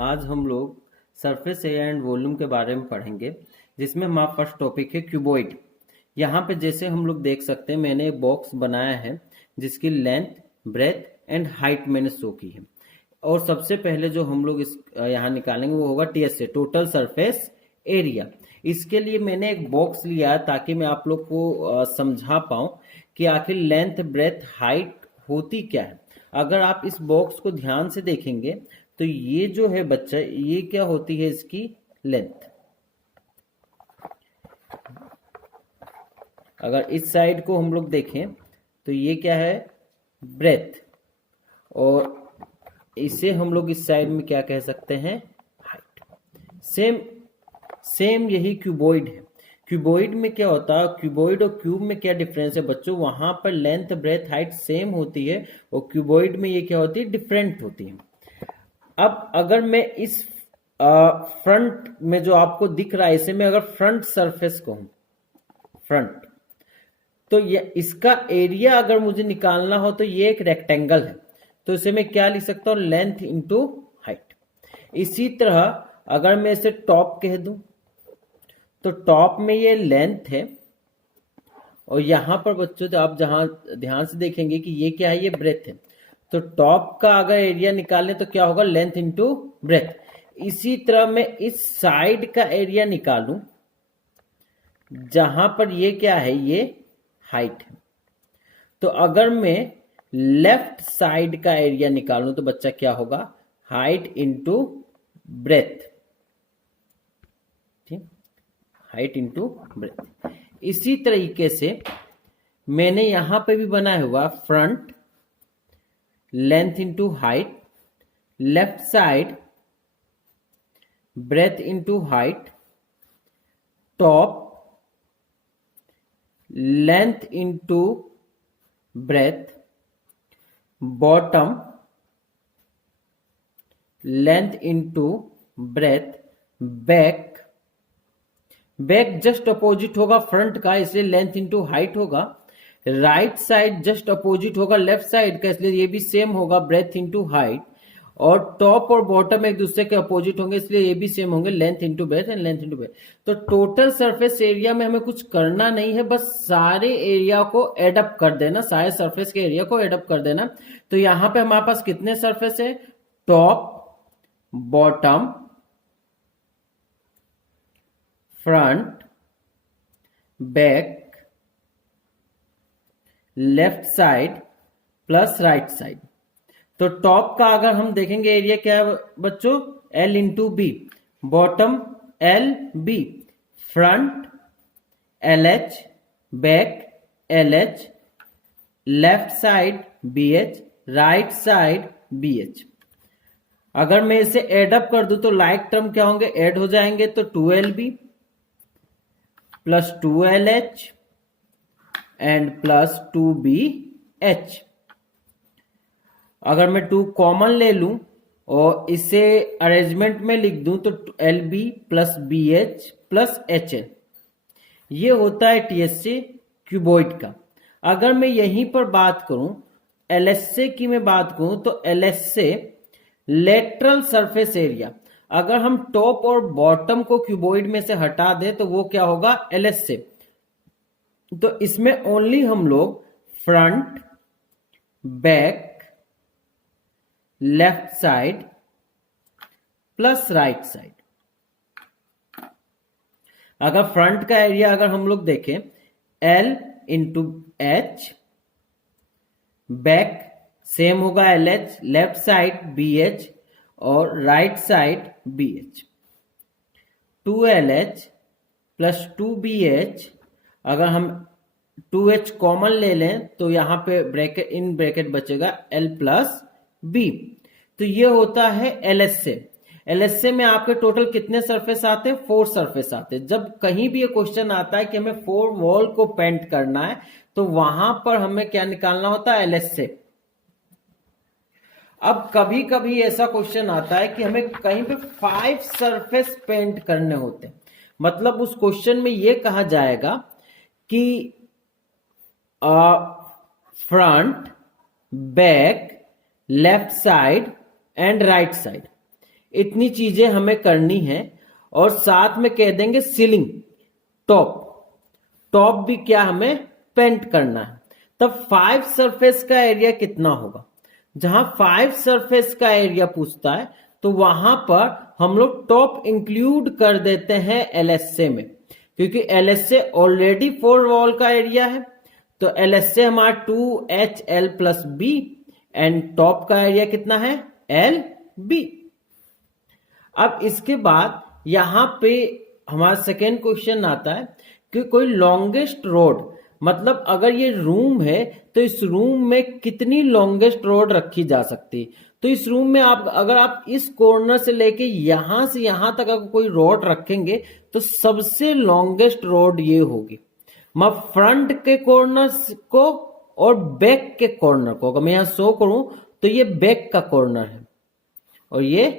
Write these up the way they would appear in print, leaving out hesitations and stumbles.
आज हम लोग सरफेस एरिया एंड वॉल्यूम के बारे में पढ़ेंगे, जिसमें हमारा फर्स्ट टॉपिक है क्यूबॉइड। यहाँ पे जैसे हम लोग देख सकते हैं, मैंने एक बॉक्स बनाया है जिसकी लेंथ, ब्रेथ एंड हाइट मैंने शो की है। और सबसे पहले जो हम लोग इस यहाँ निकालेंगे वो होगा टीएसए, टोटल सरफेस एरिया। इसके लिए मैंने एक बॉक्स लिया ताकि मैं आप लोग को समझा पाऊं कि आखिर लेंथ, ब्रेथ, हाइट होती क्या है। अगर आप इस बॉक्स को ध्यान से देखेंगे तो ये जो है बच्चा, ये क्या होती है, इसकी लेंथ। अगर इस साइड को हम लोग देखें तो ये क्या है, ब्रेथ। और इसे हम लोग इस साइड में क्या कह सकते हैं, हाइट। सेम यही क्यूबॉइड है। क्यूबॉइड में क्या होता है, क्यूबॉइड और क्यूब में क्या डिफरेंस है बच्चों, वहां पर लेंथ, ब्रेथ, हाइट सेम होती है और क्यूबॉइड में ये क्या होती है, डिफरेंट होती है। अब अगर मैं इस फ्रंट में जो आपको दिख रहा है, इसे मैं अगर फ्रंट सरफेस कहूं, फ्रंट, तो ये इसका एरिया अगर मुझे निकालना हो तो ये एक रेक्टेंगल है, तो इसे मैं क्या लिख सकता हूं, लेंथ इंटू हाइट। इसी तरह अगर मैं इसे टॉप कह दूं तो टॉप में ये लेंथ है, और यहां पर बच्चों तो आप जहां ध्यान से देखेंगे कि ये क्या है, ये ब्रेथ है। तो टॉप का अगर एरिया निकालें तो क्या होगा, लेंथ इंटू ब्रेथ। इसी तरह मैं इस साइड का एरिया निकालूं जहां पर ये क्या है, ये हाइट है। तो अगर मैं लेफ्ट साइड का एरिया निकालूं तो बच्चा क्या होगा, हाइट इंटू ब्रेथ। ठीक, हाइट इंटू ब्रेथ। इसी तरीके से मैंने यहां पे भी बनाया हुआ front, length into height, left side breath into height, top length into breadth, bottom length into breadth, back just opposite होगा फ्रंट का, इसलिए लेंथ इंटू हाइट होगा। राइट साइड जस्ट अपोजिट होगा लेफ्ट साइड का, इसलिए ये भी सेम होगा, ब्रेथ इंटू हाइट। और टॉप और बॉटम एक दूसरे के अपोजिट होंगे, इसलिए ये भी सेम होंगे, length into breadth and length into breadth. तो टोटल सरफेस एरिया में हमें कुछ करना नहीं है, बस सारे एरिया को एडअप कर देना, सारे सरफेस के एरिया को एडअप कर देना। तो यहां पे हमारे पास कितने सरफेस है, top, bottom, front, back, left side plus right side. तो टॉप का अगर हम देखेंगे एरिया क्या है बच्चों, L into B, bottom L B, front LH, back LH, left side BH, right side BH। अगर मैं इसे एडअप कर दूं तो लाइक टर्म क्या होंगे, ऐड हो जाएंगे, तो 2LB plus 2LH and plus 2BH। अगर मैं 2 कॉमन ले लूं और इसे अरेंजमेंट में लिख दूं तो LB plus BH plus HL, ये होता है TSA क्यूबॉइड का। अगर मैं यहीं पर बात करूं LSA की, मैं बात करूं तो LSA लेटरल सरफेस एरिया। अगर हम टॉप और बॉटम को क्यूबॉइड में से हटा दें तो वो क्या होगा, LSA। तो इसमें ओनली हम लोग front, back, left side plus right side. अगर फ्रंट का एरिया अगर हम लोग देखें, L into H, back same होगा LH, लेफ्ट साइड BH और right side BH। 2LH plus 2BH, अगर हम 2H कॉमन ले लें तो यहां पे ब्रैकेट, इन ब्रैकेट बचेगा L प्लस B। तो ये होता है LSA। LSA में आपके टोटल कितने सरफेस आते हैं, 4 सरफेस आते हैं। जब कहीं भी ये क्वेश्चन आता है कि हमें 4 वॉल को पेंट करना है तो वहां पर हमें क्या निकालना होता है, LSA। अब कभी कभी ऐसा क्वेश्चन आता है कि हमें कहीं पे 5 सरफेस पेंट करने होते हैं, मतलब उस क्वेश्चन में ये कहा जाएगा कि front, back, left side and right side, इतनी चीजें हमें करनी है। और साथ में कह देंगे सीलिंग, टॉप, टॉप भी क्या हमें पेंट करना है। तब 5 सरफेस का एरिया कितना होगा? जहां 5 सरफेस का एरिया पूछता है तो वहां पर हम लोग टॉप इंक्लूड कर देते हैं एलएसए में, क्योंकि एलएसए ऑलरेडी 4 वॉल का एरिया है। तो एलएसए हमारा 2HL plus B and top का एरिया कितना है? LB। अब इसके बाद यहां पे हमारा सेकेंड क्वेश्चन आता है कि कोई लॉन्गेस्ट रोड, मतलब अगर ये रूम है तो इस रूम में कितनी लॉन्गेस्ट रोड रखी जा सकती है। तो इस रूम में अगर आप इस कॉर्नर से लेके यहां से यहां तक अगर कोई रोड रखेंगे तो सबसे लॉन्गेस्ट रोड ये होगी। मैं फ्रंट के कॉर्नर को और बैक के कॉर्नर को अगर मैं यहां शो करूं तो ये बैक का कॉर्नर है और ये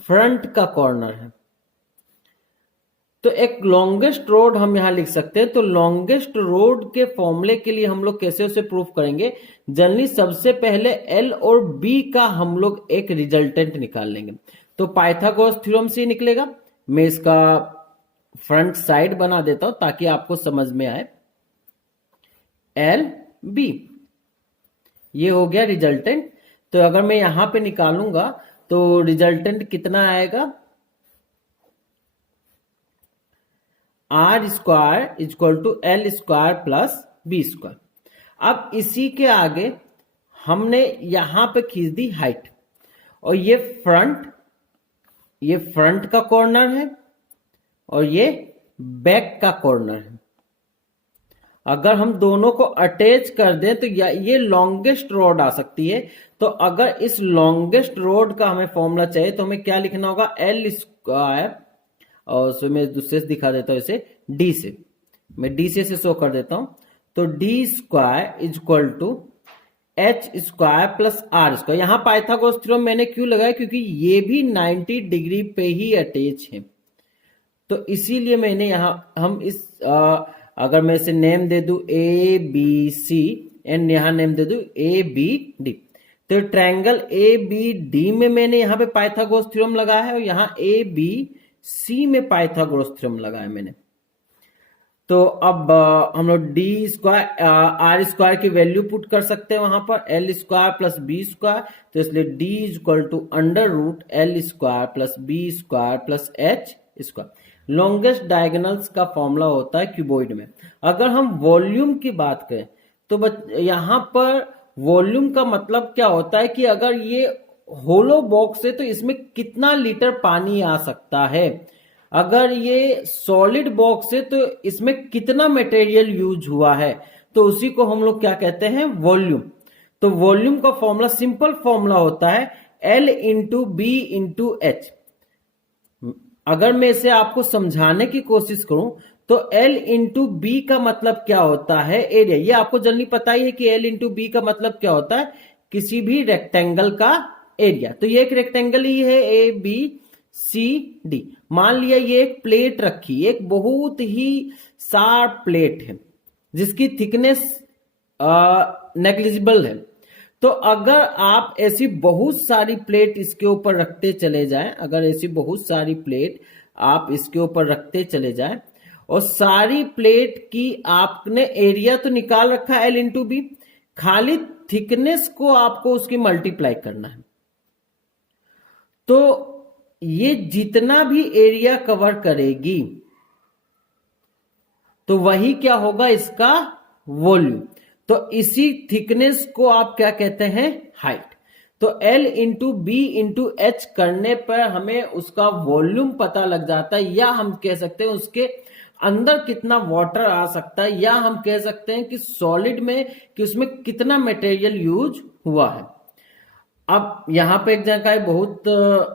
फ्रंट का कॉर्नर है। तो एक लॉन्गेस्ट रोड हम यहां लिख सकते हैं। तो लॉन्गेस्ट रोड के फॉर्मूले के लिए हम लोग कैसे उसे प्रूफ करेंगे? जनरली सबसे पहले L और B का हम लोग एक रिजल्टेंट निकाल लेंगे। तो पाइथागोरस थ्योरम से निकलेगा। मैं इसका फ्रंट साइड बना देता हूं ताकि आपको समझ में आए। LB ये हो गया रिजल्टेंट। तो अगर मैं यहां पे निकालूंगा तो रिजल्टेंट कितना आएगा? R square equal to L square plus B square. अब इसी के आगे हमने यहां पे खींच दी हाइट, और ये फ्रंट का कॉर्नर है और ये बैक का कॉर्नर है। अगर हम दोनों को अटैच कर दें तो ये लॉन्गेस्ट रोड आ सकती है। तो अगर इस लॉन्गेस्ट रोड का हमें फॉर्मूला चाहिए तो हमें क्या लिखना होगा? L स्क्वायर, और सो मैं दूसरे से दिखा देता हूं इसे, D से, मैं D से शो कर देता हूं। तो D square equal to H square plus R square. यहां पाइथागोरस थ्योरम मैंने क्यों लगाया? क्योंकि ये भी 90 डिग्री पे ही अटैच है। तो इसीलिए मैंने यहां अगर मैं इसे नेम दे दूं ABC एंड यहां नेम दे दूं ABD, तो ट्रायंगल ABD में मैंने यहां पे पाइथागोरस थ्योरम लगाया है और यहां ABC में पाइथागोरस थ्योरम लगाया मैंने। तो अब हम लोग D स्क्वायर R स्क्वायर की वैल्यू पुट कर सकते हैं वहां पर, L square plus B square. तो इसलिए D equal to under root L square plus B square plus H square. Longest diagonals का फॉर्मूला होता है क्यूबॉइड में। अगर हम वॉल्यूम की बात करें तो यहां पर वॉल्यूम का मतलब क्या होता है कि अगर ये होलो बॉक्स है तो इसमें कितना लीटर पानी आ सकता है। अगर ये सॉलिड बॉक्स है तो इसमें कितना मटेरियल यूज हुआ है। तो उसी को हम लोग क्या कहते हैं? वॉल्यूम। तो वॉल्यूम का फॉर्मूला सिंपल फॉर्मूला होता है L into B into H. अगर मैं इसे आपको समझाने की कोशिश करूं तो L इंटू बी का मतलब क्या होता है? एरिया। ये आपको जनरली पता ही है कि L इंटू बी का मतलब क्या होता है? किसी भी रेक्टेंगल का एरिया। तो ये एक रेक्टेंगल ही है ABCD। मान लिया ये एक प्लेट रखी, एक बहुत ही शार्प प्लेट है जिसकी थिकनेस नेग्लिजिबल है। तो अगर आप ऐसी बहुत सारी प्लेट इसके ऊपर रखते चले जाएं, अगर ऐसी बहुत सारी प्लेट आप इसके ऊपर रखते चले जाएं और सारी प्लेट की आपने एरिया तो निकाल रखा है L इंटू बी, खाली थिकनेस को आपको उसकी मल्टीप्लाई करना है। तो ये जितना भी एरिया कवर करेगी तो वही क्या होगा? इसका वॉल्यूम। तो इसी थिकनेस को आप क्या कहते हैं? हाइट। तो L into B into H करने पर हमें उसका वॉल्यूम पता लग जाता है, या हम कह सकते हैं उसके अंदर कितना वाटर आ सकता है, या हम कह सकते हैं कि सॉलिड में कि उसमें कितना मटेरियल यूज हुआ है। अब यहां पे एक जानकारी बहुत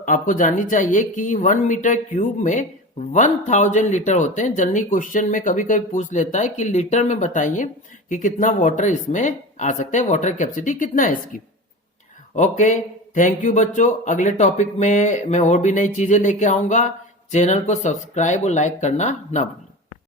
आपको जाननी चाहिए कि 1 मीटर क्यूब में 1000 लीटर होते हैं। जनरली क्वेश्चन में कभी कभी पूछ लेता है कि लीटर में बताइए कि कितना वाटर इसमें आ सकता है, वाटर कैपेसिटी कितना है इसकी। ओके, थैंक यू बच्चों। अगले टॉपिक में मैं और भी नई चीजें लेके आऊंगा। चैनल को सब्सक्राइब और लाइक करना ना भूलें।